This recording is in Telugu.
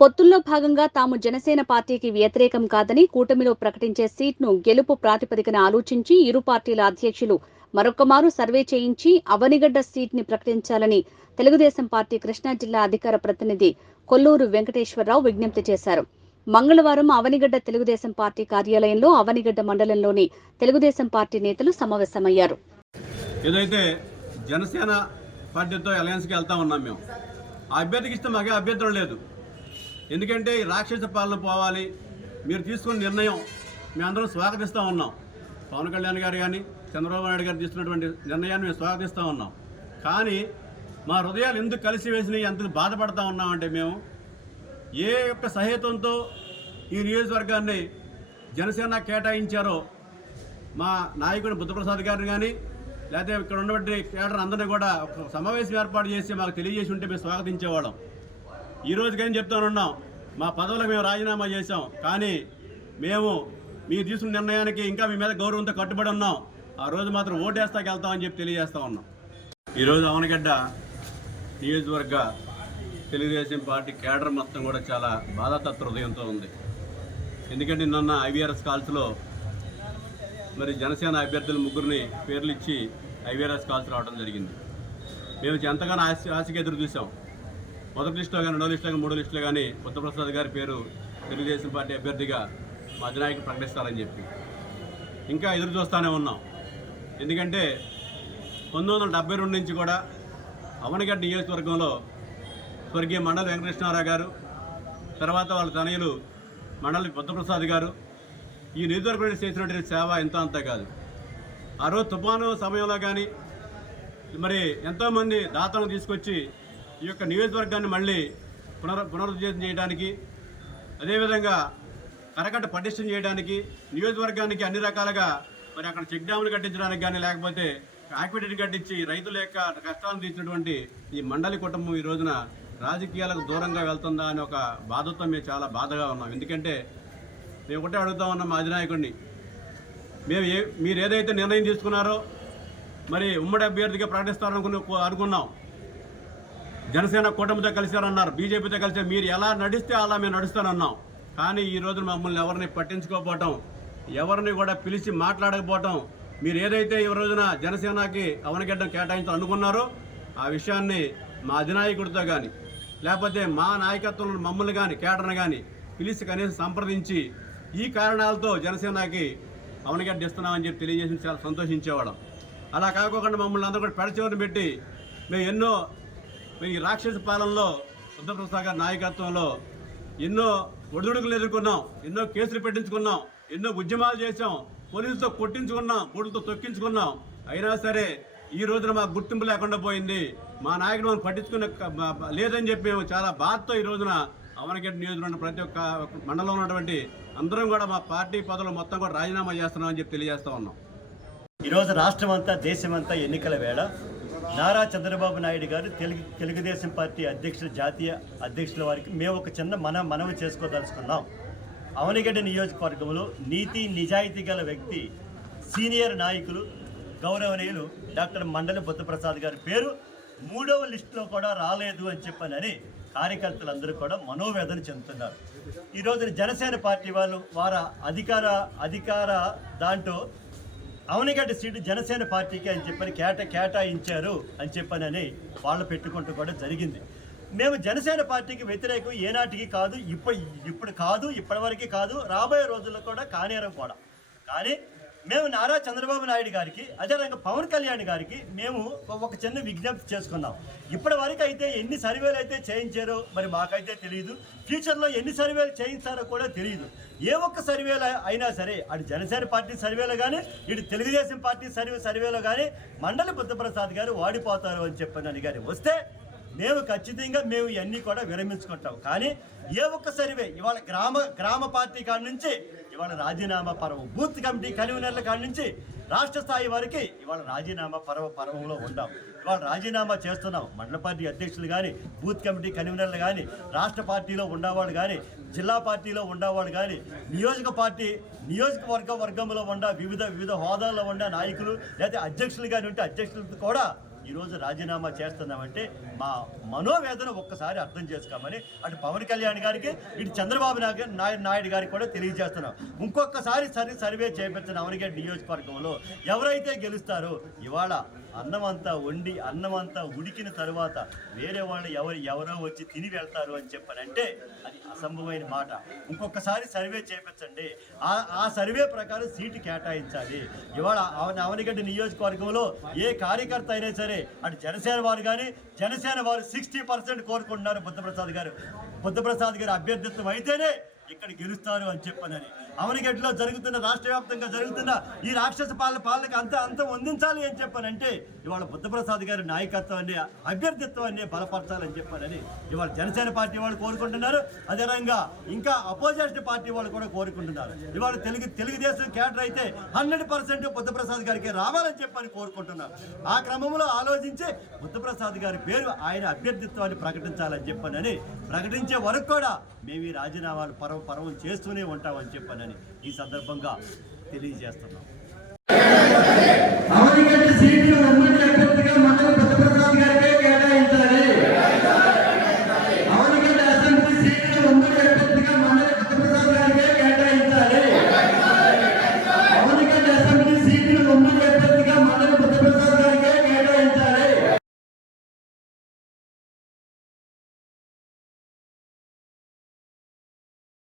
పొత్తుల్లో భాగంగా తాము జనసేన పార్టీకి వ్యతిరేకం కాదని కూటమిలో ప్రకటించే సీట్ను గెలుపు ప్రాతిపదికన ఆలోచించి ఇరు పార్టీల అధ్యక్షులు మరొక్కమారు సర్వే చేయించి అవనిగడ్డ సీట్ని ప్రకటించాలని తెలుగుదేశం పార్టీ కృష్ణా జిల్లా అధికార ప్రతినిధి కొల్లూరు వెంకటేశ్వరరావు విజ్ఞప్తి చేశారు. మంగళవారం అవనిగడ్డ తెలుగుదేశం పార్టీ కార్యాలయంలో అవనిగడ్డ మండలంలోని తెలుగుదేశం పార్టీ నేతలు సమావేశమయ్యారు. ఏదైతే జనసేన పార్టీతో అలయన్స్కి వెళ్తా ఉన్నాం, మేము ఆ అభ్యర్థికి ఇస్తే మాకే అభ్యంతరం లేదు. ఎందుకంటే ఈ రాక్షస పాలన పోవాలి, మీరు తీసుకున్న నిర్ణయం మేమందరం స్వాగతిస్తూ ఉన్నాం. పవన్ కళ్యాణ్ గారు కానీ చంద్రబాబు నాయుడు గారు తీసుకున్నటువంటి నిర్ణయాన్ని మేము స్వాగతిస్తూ ఉన్నాం. కానీ మా హృదయాలు ఎందుకు కలిసి వేసినాయి, ఎంత బాధపడతా ఉన్నామంటే మేము ఏ యొక్క సహేతంతో ఈ నియోజకవర్గాన్ని జనసేన కేటాయించారో మా నాయకుడు బుద్ధప్రసాద్ గారిని కానీ లేకపోతే ఇక్కడ ఉన్నటువంటి కేడర్ అందరినీ కూడా ఒక సమావేశం ఏర్పాటు చేసి మాకు తెలియజేసి ఉంటే మేము స్వాగతించేవాళ్ళం. ఈ రోజుకైనా చెప్తానున్నాం, మా పదవులకు మేము రాజీనామా చేశాం, కానీ మేము మీరు తీసుకున్న నిర్ణయానికి ఇంకా మీ మీద గౌరవంతో కట్టుబడి ఉన్నాం. ఆ రోజు మాత్రం ఓటేస్తాకి వెళ్తామని చెప్పి తెలియజేస్తా ఉన్నాం. ఈరోజు అవనిగడ్డ నియోజకవర్గ తెలుగుదేశం పార్టీ కేడర్ మొత్తం కూడా చాలా బాధాతత్వ హృదయంతో ఉంది. ఎందుకంటే నిన్న ఐవీఆర్ఎస్ కాల్స్లో మరి జనసేన అభ్యర్థులు ముగ్గురిని పేర్లు ఇచ్చి ఐవీఆర్ఎస్ కాల్స్ రావడం జరిగింది. మేము ఎంతగానో ఆశగా ఎదురు చూసాం. మొదటి లిస్టులో కానీ, రెండో లిస్టులో కానీ, మూడో లిస్టులో కానీ బుద్ధప్రసాద్ గారి పేరు తెలుగుదేశం పార్టీ అభ్యర్థిగా మా అధినాయకుడు ప్రకటిస్తారని చెప్పి ఇంకా ఎదురు చూస్తూనే ఉన్నాం. ఎందుకంటే 1972 నుంచి కూడా అవనిగడ్డ నియోజకవర్గంలో స్వర్గీయ మండలి వెంకటకృష్ణారావు గారు, తర్వాత వాళ్ళ తనయులు మండలి బుద్ధప్రసాద్ గారు ఈ నియోజకవర్గంలో చేసినటువంటి సేవ ఎంత అంతా కాదు. ఆ రోజు తుఫాను సమయంలో కానీ మరి ఎంతోమంది దాతలను తీసుకొచ్చి ఈ యొక్క నియోజకవర్గాన్ని మళ్ళీ పునరుద్ధరణ చేయడానికి, అదేవిధంగా కరకట్ట పటిష్టం చేయడానికి, నియోజకవర్గానికి అన్ని రకాలుగా మరి అక్కడ చెక్ డ్యాములు కట్టించడానికి కానీ, లేకపోతే ఆక్విడెంట్ కట్టించి రైతుల యొక్క కష్టాలను తీర్చినటువంటి ఈ మండలి కుటుంబం ఈ రోజున రాజకీయాలకు దూరంగా వెళ్తుందా అని ఒక బాధతో మేము చాలా బాధగా ఉన్నాం. ఎందుకంటే మేము ఒకటే అడుగుతా ఉన్నాం మా అధినాయకుడిని, మీరు ఏదైతే నిర్ణయం తీసుకున్నారో మరి ఉమ్మడి అభ్యర్థిగా అనుకున్నాం. జనసేన కూటమితో కలిశారన్నారు, బీజేపీతో కలిసి మీరు ఎలా నడిస్తే అలా మేము నడుస్తానన్నాం. కానీ ఈ రోజున మమ్మల్ని ఎవరిని పట్టించుకోకపోవటం, ఎవరిని కూడా పిలిచి మాట్లాడకపోవటం, మీరు ఏదైతే ఈ రోజున జనసేనకి అవనిగడ్డ కేటాయించాలని అనుకున్నారో ఆ విషయాన్ని మా అధినాయకుడితో కానీ లేకపోతే మా నాయకత్వంలో మమ్మల్ని కానీ కేటర్ని కానీ పిలిచి కనీసం సంప్రదించి ఈ కారణాలతో జనసేనకి అవనిగడ్డ ఇస్తున్నామని చెప్పి తెలియజేసి చాలా సంతోషించేవాళ్ళం. అలా కాకోకుండా మమ్మల్ని అందరూ కూడా పెడచివరిని పెట్టి మేము ఈ రాక్షస పాలనలో బుద్ధప్రసాద్ గారి నాయకత్వంలో ఎన్నో ఒడిదుడుకులు ఎదుర్కొన్నాం, ఎన్నో కేసులు పెట్టించుకున్నాం, ఎన్నో ఉద్యమాలు చేసాం, పోలీసులతో కొట్టించుకున్నాం, కోర్టులతో తొక్కించుకున్నాం. అయినా సరే ఈ రోజున మాకు గుర్తింపు లేకుండా పోయింది. మా నాయకుడు మనం పట్టించుకునే లేదని చెప్పి మేము చాలా బాధతో ఈ రోజున అవనిగడ్డ నియోజకవర్గం ప్రతి ఒక్క మండలంలో ఉన్నటువంటి అందరం కూడా మా పార్టీ పదవులు మొత్తం కూడా రాజీనామా చేస్తున్నామని చెప్పి తెలియజేస్తా ఉన్నాం. ఈరోజు రాష్ట్రమంతా దేశమంతా ఎన్నికల వేళ నారా చంద్రబాబు నాయుడు గారు తెలుగుదేశం పార్టీ అధ్యక్షులు, జాతీయ అధ్యక్షుల వారికి మేము ఒక చిన్న మనవి చేసుకోదలుచుకున్నాం. అవనిగడ్డ నియోజకవర్గంలో నీతి నిజాయితీ గల వ్యక్తి, సీనియర్ నాయకులు, గౌరవనీయులు డాక్టర్ మండలి బుద్ధప్రసాద్ గారి పేరు 3వ లిస్టులో కూడా రాలేదు అని చెప్పని కార్యకర్తలందరూ కూడా మనోవేదన చెందుతున్నారు. ఈరోజు జనసేన పార్టీ వారు అధికార దాంట్లో అవనిగడ్డ సీటు జనసేన పార్టీకి అని చెప్పని కేటాయించారు అని చెప్పని వాళ్ళు పెట్టుకుంటూ కూడా జరిగింది. మేము జనసేన పార్టీకి వ్యతిరేకం ఏనాటికి కాదు, ఇప్పుడు కాదు, ఇప్పటివరకు కాదు, రాబోయే రోజుల్లో కూడా కానేరం కూడా. కానీ మేము నారా చంద్రబాబు నాయుడు గారికి, అదేవిధంగా పవన్ కళ్యాణ్ గారికి మేము ఒక చిన్న విజ్ఞప్తి చేసుకున్నాం. ఇప్పటి వరకు అయితే ఎన్ని సర్వేలు అయితే చేయించారో మరి మాకైతే తెలియదు, ఫ్యూచర్లో ఎన్ని సర్వేలు చేయించారో కూడా తెలియదు. ఏ ఒక్క సర్వేలు అయినా సరే, అటు జనసేన పార్టీ సర్వేలో కానీ, ఇటు తెలుగుదేశం పార్టీ సర్వేలో కానీ మండలి బుద్ధప్రసాద్ గారు వాడిపోతారు అని చెప్పని గారు వస్తే మేము ఖచ్చితంగా ఇవన్నీ కూడా విరమించుకుంటాం. కానీ ఏ ఒక్క సర్వే ఇవాళ గ్రామ పార్టీ కాడి నుంచి ఇవాళ రాజీనామా పర్వం, బూత్ కమిటీ కన్వీనర్ల కాడి నుంచి రాష్ట్ర స్థాయి వరకు ఇవాళ రాజీనామా పర్వంలో ఉన్నాం. ఇవాళ రాజీనామా చేస్తున్నాం. మండల పార్టీ అధ్యక్షులు కానీ, బూత్ కమిటీ కన్వీనర్లు కానీ, రాష్ట్ర పార్టీలో ఉండేవాళ్ళు కానీ, జిల్లా పార్టీలో ఉండేవాళ్ళు కానీ, నియోజకవర్గంలో వివిధ హోదాల్లో ఉండే నాయకులు లేదా అధ్యక్షులు కానీ ఉంటే అధ్యక్షులతో కూడా ఈరోజు రాజీనామా చేస్తున్నామంటే మా మనోవేదన ఒక్కసారి అర్థం చేసుకోమని అటు పవన్ కళ్యాణ్ గారికి ఇటు చంద్రబాబు నాయుడు గారికి కూడా తెలియజేస్తున్నాం. ఇంకొకసారి సర్వే చేయించిన అవనిగడ్డ నియోజకవర్గంలో ఎవరైతే గెలుస్తారో ఇవాళ అన్నమంతా వండి అన్నమంతా ఉడికిన తరువాత వేరే వాళ్ళు ఎవరో వచ్చి తిని వెళ్తారు అని చెప్పారంటే అది అసంభవమైన మాట. ఇంకొకసారి సర్వే చేయించండి, ఆ సర్వే ప్రకారం సీటు కేటాయించాలి. ఇవాళ అవనిగడ్డ నియోజకవర్గంలో ఏ కార్యకర్త అయినా సరే అటు జనసేన వారు కానీ జనసేన వారు 60% కోరుకుంటున్నారు బుద్ధప్రసాద్ గారి అభ్యర్థిత్వం అయితేనే ఇక్కడ గెలుస్తారు అని చెప్పనని. అవనిగడ్డలో జరుగుతున్న రాష్ట్ర వ్యాప్తంగా జరుగుతున్న ఈ రాక్షస పాలనకి అంతం అందించాలి అని చెప్పానంటే ఇవాళ బుద్ధప్రసాద్ గారి నాయకత్వాన్ని అభ్యర్థిత్వాన్ని బలపరచాలని చెప్పానని ఇవాళ జనసేన పార్టీ వాళ్ళు కోరుకుంటున్నారు. అదేవిధంగా ఇంకా అపోజిషన్ పార్టీ వాళ్ళు కూడా కోరుకుంటున్నారు. ఇవాళ తెలుగుదేశం క్యాడర్ అయితే 100% బుద్ధప్రసాద్ గారికి రావాలని చెప్పని కోరుకుంటున్నారు. ఆ క్రమంలో ఆలోచించి బుద్ధప్రసాద్ గారి పేరు ఆయన అభ్యర్థిత్వాన్ని ప్రకటించాలని చెప్పానని ప్రకటించే వరకు కూడా మేము ఈ రాజీనామాలు పర్వం చేస్తూనే ఉంటామని చెప్పానని ఈ సందర్భంగా తెలియజేస్తున్నాం.